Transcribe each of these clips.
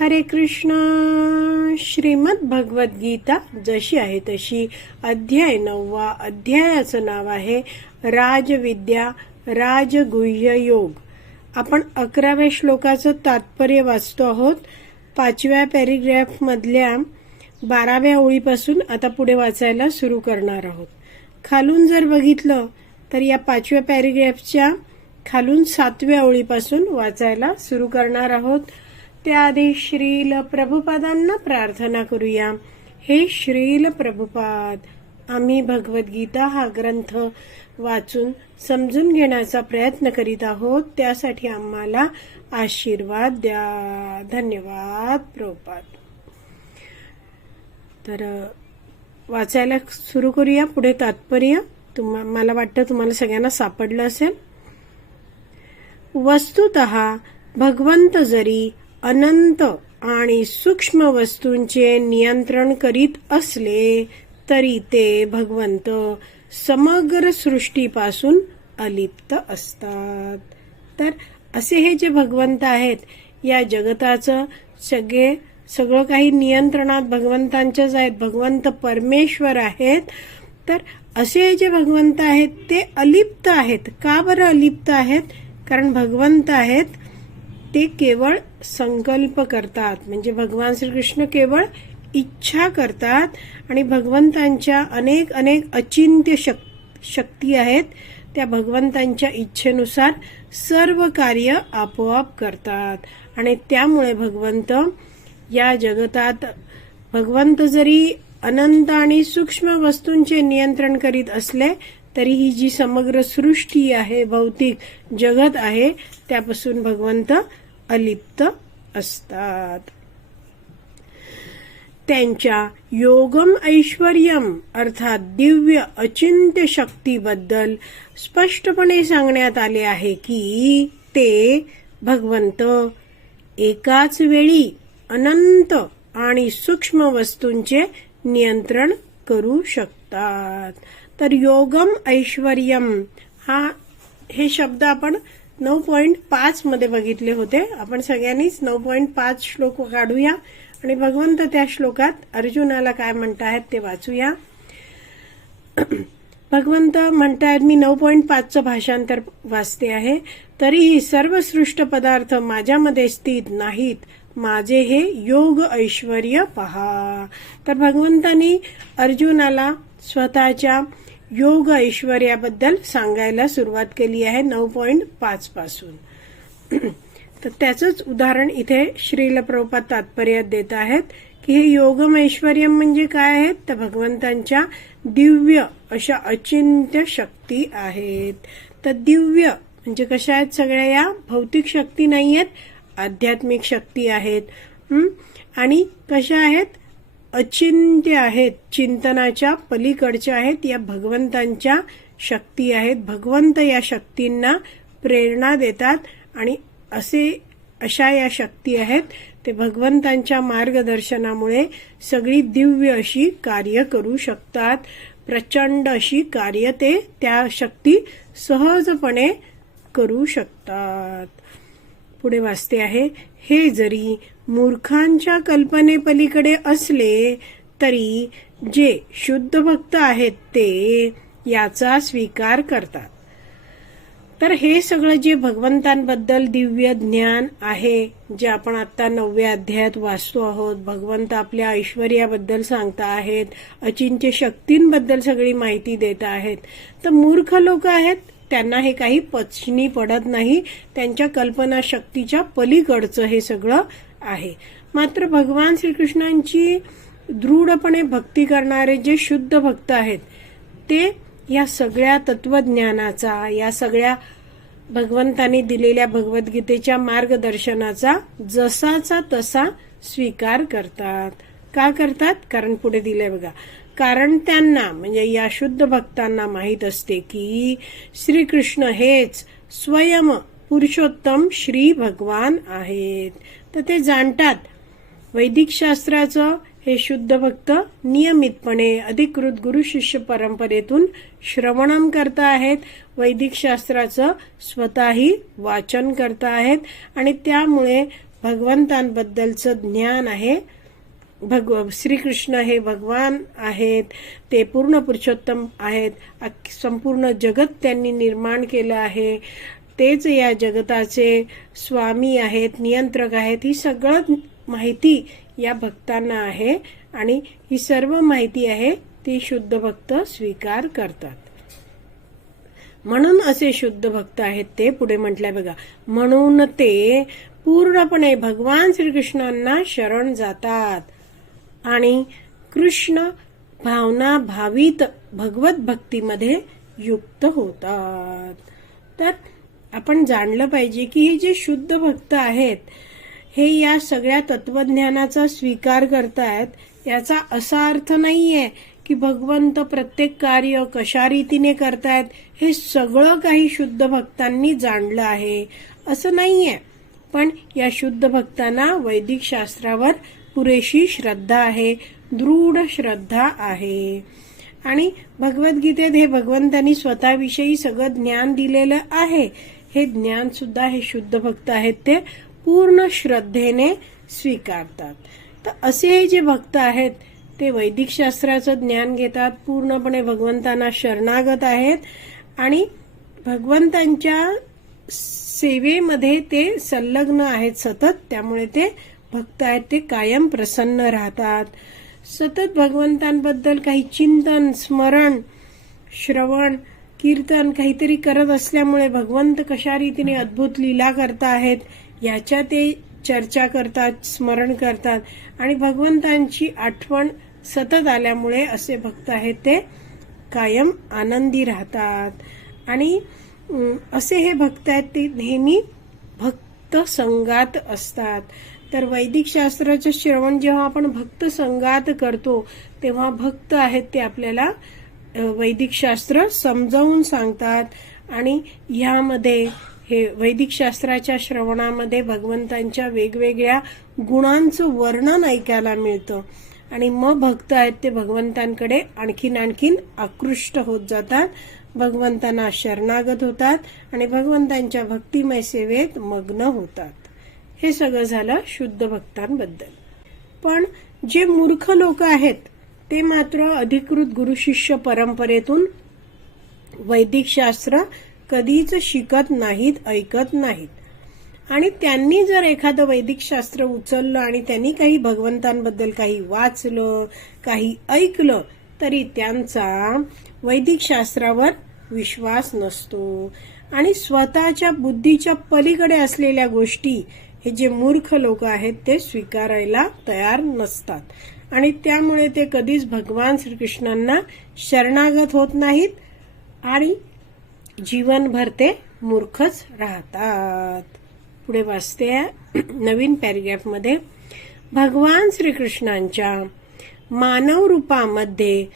हरे कृष्ण। श्रीमद भगवत गीता जशी आहे तशी अध्याय नववा अध्यायाचं नाव आहे राजविद्या राजगुह्य योग. आपण अकराव्या श्लोकाचं तात्पर्य वाचतो आहोत. पाचव्या पॅरेग्राफ मधल्या बाराव्या ओळीपासून आता पुढे वाचायला सुरू करणार आहोत. खालून जर बघितलं तर या पाचव्या पॅरेग्राफच्या खालून सातव्या ओळीपासून वाचायला सुरू करणार आहोत. त्याआधी श्रील प्रभुपादांना प्रार्थना करूया. हे श्रील प्रभुपाद आम्ही भगवद्गीता हा ग्रंथ वाचून समजून घेण्याचा प्रयत्न करीत आहोत. त्यासाठी आम्हाला आशीर्वाद द्या. धन्यवाद प्रभुपाद. तर वाचायला सुरू करूया. पुढे तात्पर्य तुम्हा मला वाटतं तुम्हाला सगळ्यांना सापडलं असेल. वस्तुत भगवंत जरी अनंत आणि सूक्ष्म वस्तूंचे नियंत्रण करीत असले तरी ते भगवंत समग्र सृष्टीपासून अलिप्त असतात. तर असे हे जे भगवंत आहेत या जगताचं सगळे सगळं काही नियंत्रणात भगवंतांच्याच आहेत भगवंत परमेश्वर आहेत. तर असे जे भगवंत आहेत ते अलिप्त आहेत. का बरं अलिप्त आहेत? कारण भगवंत आहेत ते केवळ संकल्प करतात. म्हणजे भगवान श्रीकृष्ण केवळ इच्छा करतात आणि भगवंतांच्या अनेक अनेक अचिंत्य शक शक्ती आहेत. त्या भगवंतांच्या इच्छेनुसार सर्व कार्य आपोआप करतात. आणि त्यामुळे भगवंत या जगतात भगवंत जरी अनंत आणि सूक्ष्म वस्तूंचे नियंत्रण करीत असले तरी ही जी समग्र सृष्टी आहे भौतिक जगत आहे त्यापासून भगवंत अलिप्त असतात. त्यांच्या योगम ऐश्वर्यम अर्थात दिव्य अचिंत्य शक्तीबद्दल स्पष्टपणे सांगण्यात आले आहे की ते भगवंत एकाच वेळी अनंत आणि सूक्ष्म वस्तूंचे नियंत्रण करू शकतात. तर योगम ऐश्वर्यम हा हे शब्द आपण नऊ पॉईंट पाच मध्ये बघितले होते. आपण सगळ्यांनीच नऊ पॉईंट पाच श्लोक काढूया. आणि भगवंत त्या श्लोकात अर्जुनाला काय म्हणतायत ते वाचूया. भगवंत म्हणतायत मी नऊ पॉईंट पाचचं भाषांतर वाचते आहे. तरीही सर्व सृष्ट पदार्थ माझ्यामध्ये स्थित नाहीत. माझे हे योग ऐश्वर पहा. तर भगवंतानी अर्जुनाला स्वतःच्या योग ऐश्वर्याबद्दल सांगायला सुरुवात केली आहे नऊ पॉईंट पाच पासून. तर त्याचंच उदाहरण इथे श्रील प्रभुपाद तात्पर्यात देत आहेत की हे योगम ऐश्वर्य म्हणजे काय आहेत तर भगवंतांच्या दिव्य अशा अचिंत्य शक्ती आहेत. तर दिव्य म्हणजे कशा आहेत सगळ्या या? भौतिक शक्ती नाही आहेत आध्यात्मिक शक्ती आहेत. आणि कशा आहेत? अचिंत्य आहेत चिंतनाच्या पलीकडच्या आहेत या भगवंतांच्या शक्ती आहेत. भगवंत या शक्तींना प्रेरणा देतात आणि असे अशा या शक्ती आहेत ते भगवंतांच्या मार्गदर्शनामुळे सगळी दिव्य अशी कार्य करू शकतात. प्रचंड अशी कार्य ते त्या शक्ती सहजपणे करू शकतात. पुढे वाचते आहे हे जरी मूर्खांच्या कल्पनेपलीकडे असले तरी जे शुद्ध भक्त आहेत ते याचा स्वीकार करतात. तर हे सगळं जे भगवंतांबद्दल दिव्य ज्ञान आहे जे आपण आता नवव्या अध्यायात वाचतो आहोत भगवंत आपल्या ऐश्वर्याबद्दल सांगता आहेत अचिंत्य शक्तींबद्दल सगळी माहिती देत आहेत तर मूर्ख लोक आहेत? त्यांना हे काही पचनी पडत नाही. त्यांच्या कल्पनाशक्तीच्या पलीकडचं हे सगळं आहे. मात्र भगवान श्रीकृष्णांची दृढपणे भक्ती करणारे जे शुद्ध भक्त आहेत ते या सगळ्या तत्वज्ञानाचा या सगळ्या भगवंतांनी दिलेल्या भगवद्गीतेच्या मार्गदर्शनाचा जसाचा तसा स्वीकार करतात. का करतात? कारण पुढे दिलंय बघा. कारण त्यांना म्हणजे या शुद्ध भक्तांना माहीत असते की श्रीकृष्ण हेच स्वयं पुरुषोत्तम श्री भगवान आहेत. तर ते जाणतात वैदिक शास्त्राचं हे शुद्ध भक्त नियमितपणे अधिकृत गुरु शिष्य परंपरेतून श्रवणम करता आहेत. वैदिक शास्त्राचं स्वतःही वाचन करता आहेत. आणि त्यामुळे भगवंतांबद्दलचं ज्ञान आहे. भगव श्रीकृष्ण हे भगवान आहेत ते पूर्ण पुरुषोत्तम आहेत संपूर्ण जगत त्यांनी निर्माण केलं आहे. तेच या जगताचे स्वामी आहेत नियंत्रक आहेत ही सगळं माहिती या भक्तांना आहे आणि ही सर्व माहिती आहे ती शुद्ध भक्त स्वीकार करतात. म्हणून असे शुद्ध भक्त आहेत ते पुढे म्हटलंय बघा. म्हणून ते पूर्णपणे भगवान श्रीकृष्णांना शरण जातात. आणि कृष्ण भावना भावित भगवत भक्तीमध्ये युक्त होतात. तर आपण जाणलं पाहिजे की हे जे शुद्ध भक्त आहेत हे या सगळ्या तत्वज्ञानाचा स्वीकार करतायत याचा असा अर्थ नाहीये की भगवंत प्रत्येक कार्य कशा रीतीने करतायत हे सगळं काही शुद्ध भक्तांनी जाणलं आहे. असं नाहीये. पण या शुद्ध भक्तांना वैदिक शास्त्रावर पुरेशी श्रद्धा आहे दृढ श्रद्धा आहे. आणि भगवद्गीतेत हे भगवंतांनी स्वतःविषयी सगळं ज्ञान दिलेलं आहे. हे ज्ञान सुद्धा हे शुद्ध भक्त आहेत ते पूर्ण श्रद्धेने स्वीकारतात. तर असे हे जे भक्त आहेत ते वैदिक शास्त्राचं ज्ञान घेतात पूर्णपणे भगवंतांना शरणागत आहेत आणि भगवंतांच्या सेवेमध्ये ते संलग्न आहेत सतत त्यामुळे ते भक्त आहेत ते कायम प्रसन्न राहतात. सतत भगवंतांबद्दल काही चिंतन स्मरण श्रवण कीर्तन काहीतरी करत असल्यामुळे भगवंत कशा रीतीने अद्भुत लीला करता आहेत याच्या ते चर्चा करतात स्मरण करतात आणि भगवंतांची आठवण सतत आल्यामुळे असे भक्त आहेत ते कायम आनंदी राहतात. आणि असे हे भक्त आहेत ते नेहमी भक्त संगात असतात. तर वैदिक शास्त्राचं श्रवण जेव्हा आपण भक्त संघात करतो तेव्हा भक्त आहेत ते आपल्याला वैदिक शास्त्र समजावून सांगतात. आणि ह्यामध्ये हे वैदिक शास्त्राच्या श्रवणामध्ये भगवंतांच्या वेगवेगळ्या गुणांचं वर्णन ऐकायला मिळतं. आणि मग भक्त आहेत ते भगवंतांकडे आणखीन आणखीन आकृष्ट होत जातात. भगवंतांना शरणागत होतात आणि भगवंतांच्या भक्तिमय सेवेत मग्न होतात. हे सगळं झालं शुद्ध भक्तांबद्दल. पण जे मूर्ख लोक आहेत ते मात्र अधिकृत गुरुशिष्य परंपरेतून वैदिक शास्त्र कधीच शिकत नाहीत ऐकत नाहीत. आणि त्यांनी जर एखादं वैदिक शास्त्र उचललं आणि त्यांनी काही भगवंतांबद्दल काही वाचलं काही ऐकलं तरी त्यांचा वैदिक शास्त्रावर विश्वास नसतो. आणि स्वतःच्या बुद्धीच्या पलीकडे असलेल्या गोष्टी हे जे मूर्ख लोक आहेत ते स्वीकारायला तयार नसतात. आणि त्यामुळे ते कधीच भगवान श्रीकृष्णांना शरणागत होत नाहीत आणि जीवनभर ते मूर्खच राहतात. पुढे वाचते नवीन पॅरेग्राफमध्ये भगवान श्रीकृष्णांच्या मानव रूपामध्ये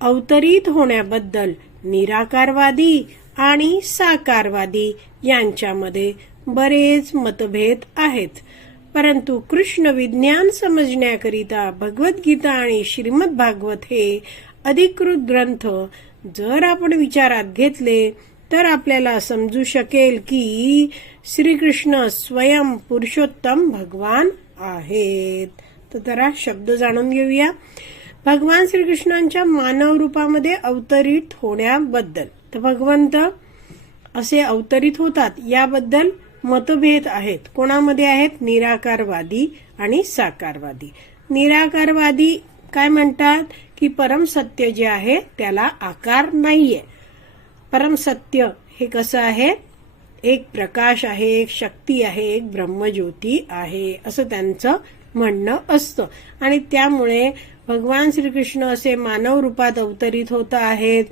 अवतरित होण्याबद्दल निराकारवादी आणि साकारवादी यांच्यामध्ये बरेच मतभेद आहेत. परंतु कृष्ण विज्ञान समजण्याकरिता भगवद्गीता आणि श्रीमद भागवत हे अधिकृत ग्रंथ जर आपण विचारात घेतले तर आपल्याला समजू शकेल की श्रीकृष्ण स्वयं पुरुषोत्तम भगवान आहेत. तर जरा शब्द जाणून घेऊया. भगवान श्रीकृष्णांच्या मानव रूपामध्ये अवतरित होण्याबद्दल. तर भगवंत असे अवतरित होतात. याबद्दल मतभेद आहेत. कोणामध्ये आहेत? निराकारवादी आणि साकारवादी. निराकारवादी काय म्हणतात? की परम सत्य जे आहे त्याला आकार नाहीये. परम सत्य हे कसं आहे? एक प्रकाश आहे एक शक्ती आहे एक ब्रह्मज्योती आहे असं त्यांचं म्हणणं असतं. आणि त्यामुळे भगवान श्रीकृष्ण असे मानव रूपात अवतरित होत आहेत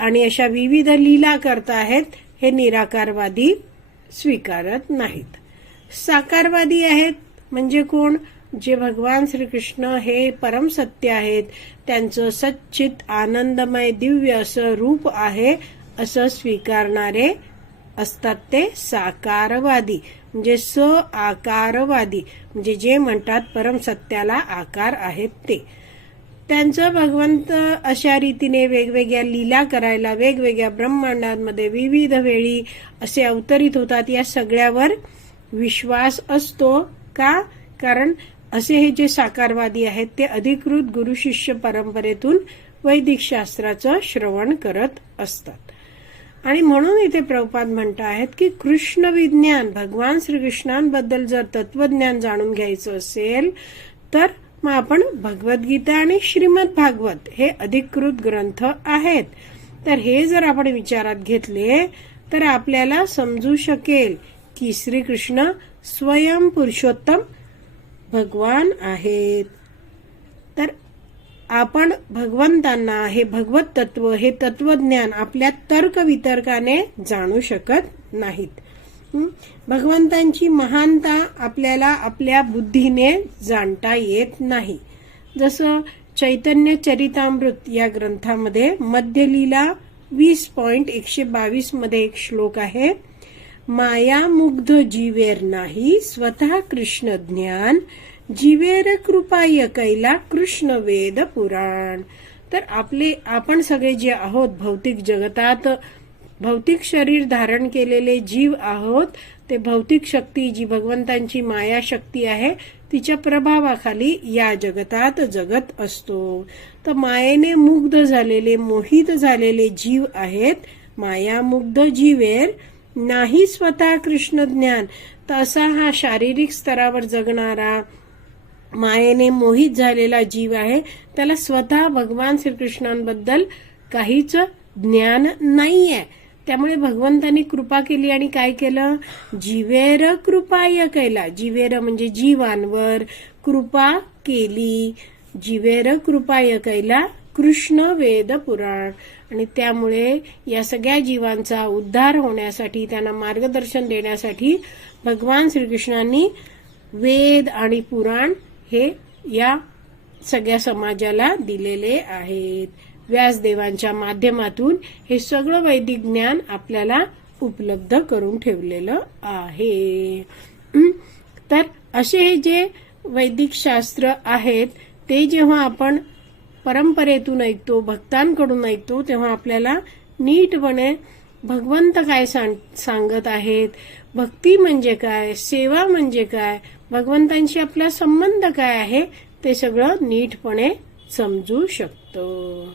आणि अशा विविध लीला करत आहेत हे निराकारवादी स्वीकारत नाहीत. साकारवादी आहेत म्हणजे कोण? जे भगवान श्रीकृष्ण हे परम सत्य आहेत त्यांचं सच्चित आनंदमय दिव्य असं रूप आहे असं स्वीकारणारे असतात ते साकारवादी. म्हणजे स आकारवादी. म्हणजे जे म्हणतात परम सत्याला आकार आहेत ते. त्यांचं भगवंत अशा रीतीने वेगवेगळ्या लीला करायला वेगवेगळ्या ब्रह्मांडांमध्ये विविध वेळी असे अवतरित होतात. या सगळ्यावर विश्वास असतो का? कारण असे हे जे साकारवादी आहेत ते अधिकृत गुरु शिष्य परंपरेतून वैदिक शास्त्राचं श्रवण करत असतात. आणि म्हणून इथे प्रभुपाद म्हणत आहेत की कृष्ण विज्ञान भगवान श्रीकृष्णांबद्दल जर तत्वज्ञान जाणून घ्यायचं असेल तर मग आपण भगवद्गीता आणि श्रीमद भागवत हे अधिकृत ग्रंथ आहेत. तर हे जर आपण विचारात घेतले तर आपल्याला समजू शकेल की श्रीकृष्ण स्वयं पुरुषोत्तम भगवान आहेत. तर आपण भगवंतांना हे भगवत तत्व हे तत्वज्ञान आपल्या तर्क वितर्काने जाणू शकत नाहीत. भगवंतांची महानता आपल्याला आपल्या बुद्धीने जाणता येत नाही. जसं चैतन्य चरितामृत या ग्रंथामध्ये मध्यलीला वीस पॉइंट एकशे बावीसमध्ये एक श्लोक आहे मायामुग्ध जीवेर नाही स्वतः कृष्ण ज्ञान जीवेर कृपाय कैला कृष्ण वेद पुराण. तर आपले आपण सगळे जे आहोत भौतिक जगतात भौतिक शरीर धारण केलेले जीव आहोत ते भौतिक शक्ती जी भगवंतांची माया शक्ती आहे तिच्या प्रभावाखाली या जगतात जगत असतो. तर मायेने मुग्ध झालेले मोहित झालेले जीव आहेत. मायामुग्ध जीवेर नाही स्वतः कृष्ण ज्ञान. तर असा हा शारीरिक स्तरावर जगणारा मायेने मोहित झालेला जीव आहे. त्याला स्वतः भगवान श्रीकृष्णांबद्दल काहीच ज्ञान नाहीये. त्यामुळे भगवंतांनी कृपा केली आणि काय केलं? जीवेर कृपाय केला जीवेर म्हणजे जीवांवर कृपा केली. जीवेर कृपाय कैला कृष्ण वेद पुराण. आणि त्यामुळे या सगळ्या जीवांचा उद्धार होण्यासाठी त्यांना मार्गदर्शन देण्यासाठी भगवान श्रीकृष्णांनी वेद आणि पुराण हे या सगळ्या समाजाला दिलेले आहेत. व्यासदेवांच्या माध्यमातून हे सगळं वैदिक ज्ञान आपल्याला उपलब्ध करून ठेवलेलं आहे. तर असे हे जे वैदिक शास्त्र आहेत ते जेव्हा आपण परंपरेतून ऐकतो भक्तांकडून ऐकतो तेव्हा आपल्याला नीटपणे भगवंत काय सांग सांगत आहेत भक्ती म्हणजे काय सेवा म्हणजे काय भगवंतांशी आपला संबंध काय आहे ते सगळं नीटपणे समजू शकतो.